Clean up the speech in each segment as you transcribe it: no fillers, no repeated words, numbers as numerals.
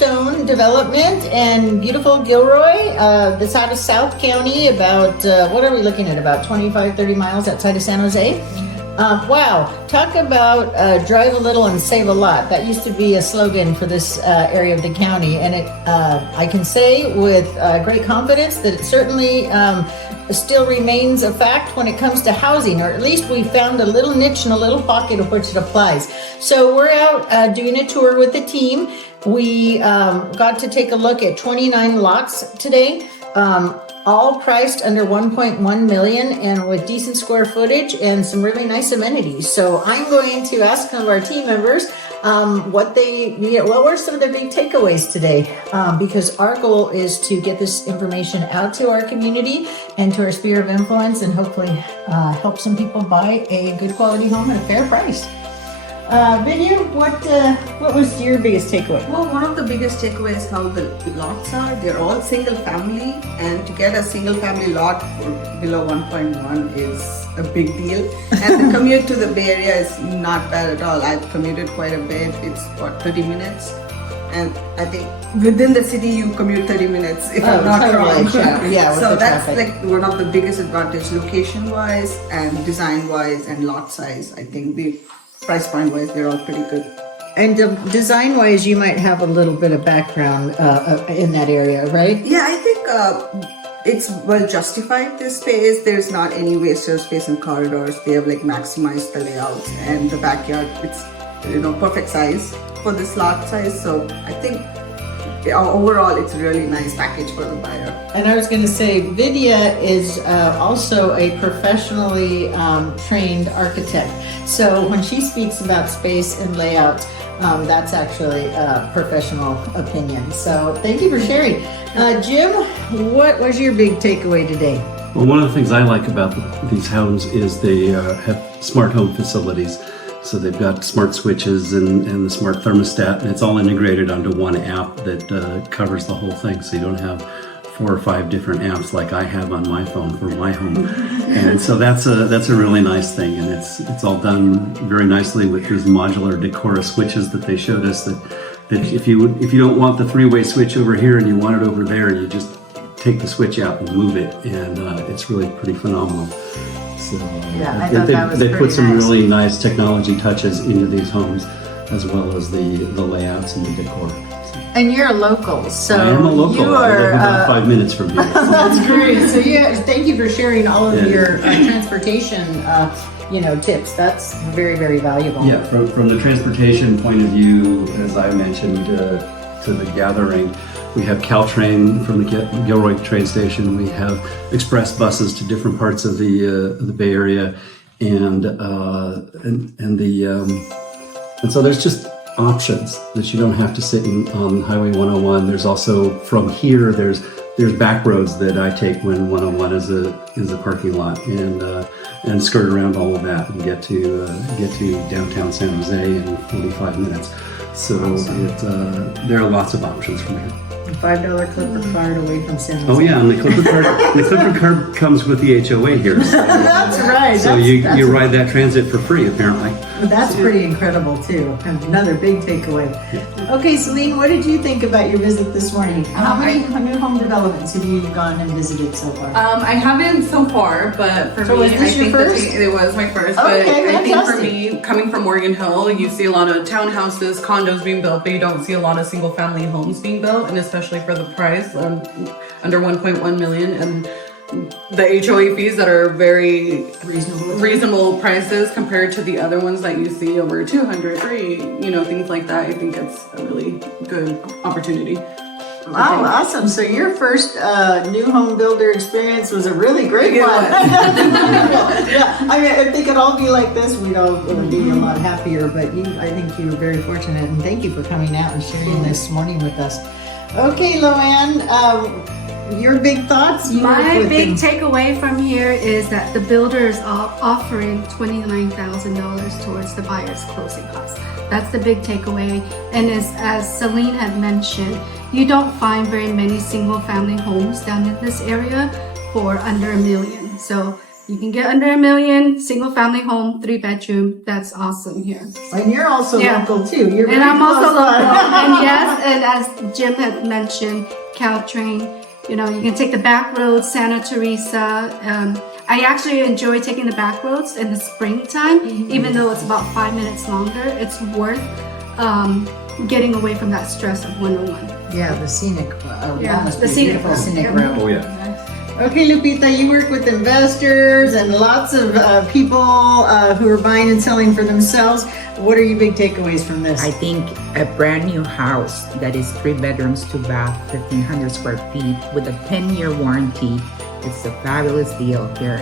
limestone development in beautiful Gilroy, that's out of South County, about, what are we looking at, about 25, 30 miles outside of San Jose. Wow, talk about drive a little and save a lot. That used to be a slogan for this area of the county, and I can say with great confidence that it certainly still remains a fact when it comes to housing, or at least we found a little niche and a little pocket of which it applies. So we're out doing a tour with the team. We got to take a look at 29 lots today. All priced under 1.1 million and with decent square footage and some really nice amenities. So I'm going to ask some of our team members what were some of the big takeaways today, because our goal is to get this information out to our community and to our sphere of influence, and hopefully help some people buy a good quality home at a fair price. Vidya, what was your biggest takeaway? Well, one of the biggest takeaways how the lots are. They're all single family, and to get a single family lot for below 1.1 is a big deal. And the commute to the Bay Area is not bad at all. I've commuted quite a bit. It's 30 minutes. And I think within the city you commute 30 minutes if I'm not wrong. Yeah, so that's like one of the biggest advantage, location wise and design wise and lot size. I think the price point wise, they're all pretty good. And design wise, you might have a little bit of background in that area, right? Yeah, I think it's well justified, this space. There's not any wasted space in corridors. They have like maximized the layouts, and the backyard, it's perfect size for this lot size. So I think overall it's a really nice package for the buyer. And I was going to say, Vidya is also a professionally trained architect. So when she speaks about space and layout, that's actually a professional opinion. So thank you for sharing. Jim, what was your big takeaway today? Well, one of the things I like about these homes is they have smart home facilities. So they've got smart switches and the smart thermostat, and it's all integrated onto one app that covers the whole thing. So you don't have 4 or 5 different apps like I have on my phone for my home. And so that's a really nice thing, and it's all done very nicely with these modular Decora switches that they showed us. That if you don't want the 3-way switch over here and you want it over there, you just take the switch out and move it, and it's really pretty phenomenal. So yeah, I thought that was they put some nice. really nice technology touches into these homes, as well as the layouts and the decor. And you're a local, so I am a local. you I are live about 5 minutes from here. That's great. So thank you for sharing all of your transportation tips. That's very, very valuable. Yeah, from the transportation point of view, as I mentioned to the gathering, we have Caltrain from the Gilroy train station. We have express buses to different parts of the Bay Area, and so there's just options that you don't have to sit on Highway 101. There's also from here there's back roads that I take when 101 is a parking lot, and skirt around all of that and get to downtown San Jose in 45 minutes. So awesome. There are lots of options from here. $5 Clipper card away from San Jose. Oh yeah, and the Clipper card comes with the HOA here. So, that's right. So you ride that transit for free, apparently. That's pretty incredible too. Another big takeaway. Okay, Celine, what did you think about your visit this morning? How many new home developments have you gone and visited so far? I haven't so far, but for me, was this your first? It was my first. Okay, but I think for fantastic. me, coming from Morgan Hill, you see a lot of townhouses, condos being built, but you don't see a lot of single-family homes being built, and especially for the price, under 1.1 million, and the HOA fees that are very reasonable prices compared to the other ones that you see over 200, 3, things like that. I think it's a really good opportunity. Wow, awesome. So your first new home builder experience was a really great one. Yeah, I think it'd all be like this. We'd all be a lot happier, but I think you were very fortunate, and thank you for coming out and sharing this morning with us. Okay, Loanne, your big thoughts? My big takeaway from here is that the builders are offering $29,000 towards the buyer's closing costs. That's the big takeaway. And as Celine had mentioned, you don't find very many single family homes down in this area for under $1 million. So You can get under $1 million, single family home, 3-bedroom. That's awesome here. And you're also Yeah. local too. You're And very I'm also close by. local. And yes, and as Jim had mentioned, Caltrain, you know, you can take the back roads, Santa Teresa. I actually enjoy taking the back roads in the springtime, even though it's about 5 minutes longer. It's worth getting away from that stress of 101. Yeah, the scenic. Yeah, that must the be a scenic beautiful road. scenic Yep. road. Oh yeah. Okay, Lupita, you work with investors and lots of people who are buying and selling for themselves. What are your big takeaways from this? I think a brand new house that is 3 bedrooms, 2 bath, 1,500 square feet with a 10-year warranty. It's a fabulous deal here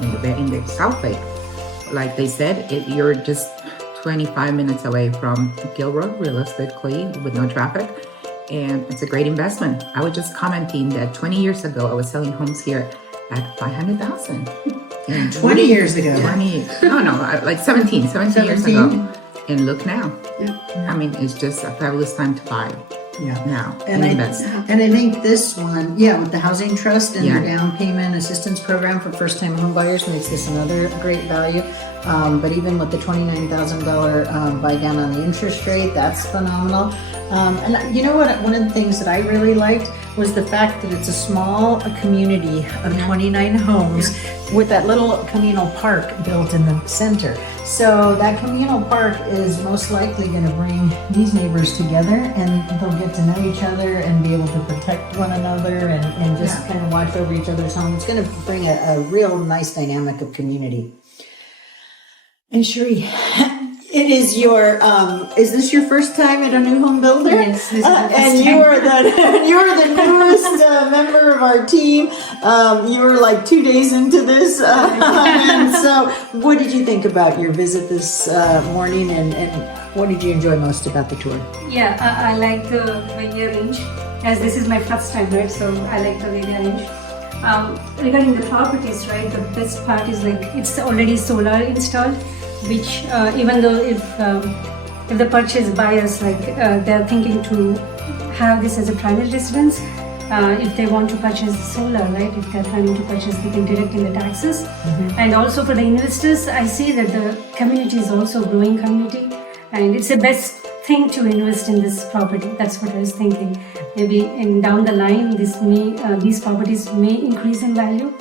in the South Bay. Like they said, you're just 25 minutes away from Gilroy, realistically, with no traffic. And it's a great investment. I was just commenting that 20 years ago, I was selling homes here at $500,000. 20 years ago. 20, like 17 years 17? ago. And look now. Yeah. I mean, it's just a fabulous time to buy Yeah. now And and invest. I think this one, with the housing trust and Yeah. their down payment assistance program for first-time home buyers makes this another great value. But even with the $29,000 buy down on the interest rate, that's phenomenal. And you know what? One of the things that I really liked was the fact that it's a small community of 29 homes with that little communal park built in the center. So that communal park is most likely going to bring these neighbors together, and they'll get to know each other and be able to protect one another and just kind of watch over each other's home. It's going to bring a real nice dynamic of community. And Cherie, it is your, is this your first time at a new home builder? Yes, this is my first and you are the newest member of our team. You were like 2 days into this. And so what did you think about your visit this morning, and what did you enjoy most about the tour? Yeah, I like the way they arrange, as this is my first time, right? So I like the way they arrange. Regarding the properties, right, the best part is like it's already solar installed, which even though if the purchase buyers they're thinking to have this as a primary residence, if they want to purchase solar, right, if they're planning to purchase, they can direct in the taxes. And also for the investors, I see that the community is also a growing community, and it's the best thing to invest in this property. That's what I was thinking. Maybe down the line, these properties may increase in value.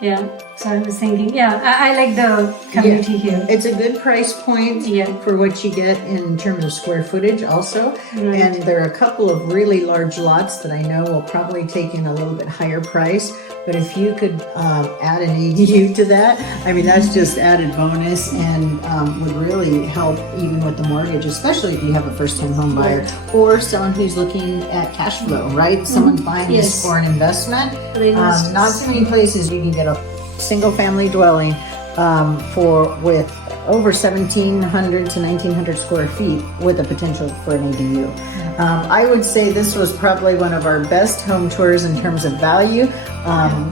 Yeah, so I was thinking, I like the community here. It's a good price point for what you get in terms of square footage also. Right. And there are a couple of really large lots that I know will probably take in a little bit higher price. But if you could add an ADU to that, I mean, that's just added bonus and would really help even with the mortgage, especially if you have a first-time home buyer or someone who's looking at cash flow, right? Someone's buying this for an investment. Not too many places you can get a single-family dwelling with over 1,700 to 1,900 square feet with a potential for an ADU. I would say this was probably one of our best home tours in terms of value.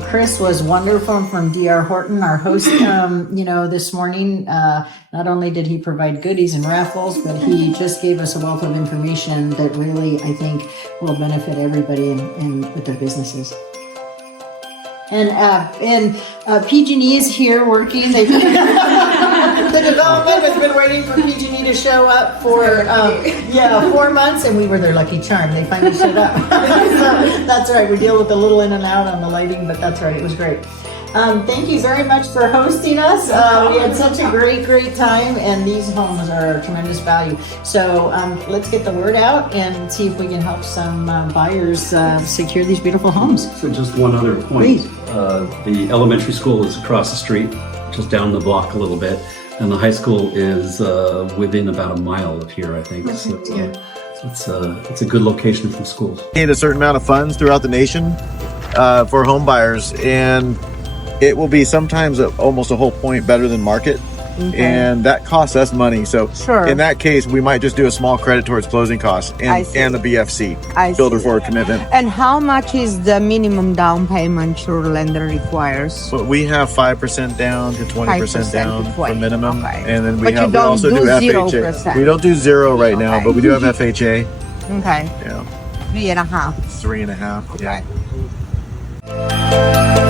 Chris was wonderful from DR Horton, our host, this morning. Not only did he provide goodies and raffles, but he just gave us a wealth of information that really, I think, will benefit everybody in with their businesses. And PG&E is here working. The development has been waiting for PG&E to show up for 4 months, and we were their lucky charm. They finally showed up. So that's right. We deal with a little in and out on the lighting, but that's right. It was great. Thank you very much for hosting us. We had such a great time, and these homes are a tremendous value. So let's get the word out and see if we can help some buyers secure these beautiful homes. So just one other point. Please. The elementary school is across the street, just down the block a little bit, and the high school is within about a mile of here, I think. So it's a good location for schools. Need a certain amount of funds throughout the nation for home buyers, and it will be sometimes almost a whole point better than market. And that costs us money. So in that case, we might just do a small credit towards closing costs and the BFC, builder forward commitment. And how much is the minimum down payment your lender requires? But we have 5% down to 20% down for minimum. Okay. And then But we also do FHA. 0%. We don't do zero right now, but we do have FHA. Okay. Yeah. 3.5. 3.5. Yeah. Okay.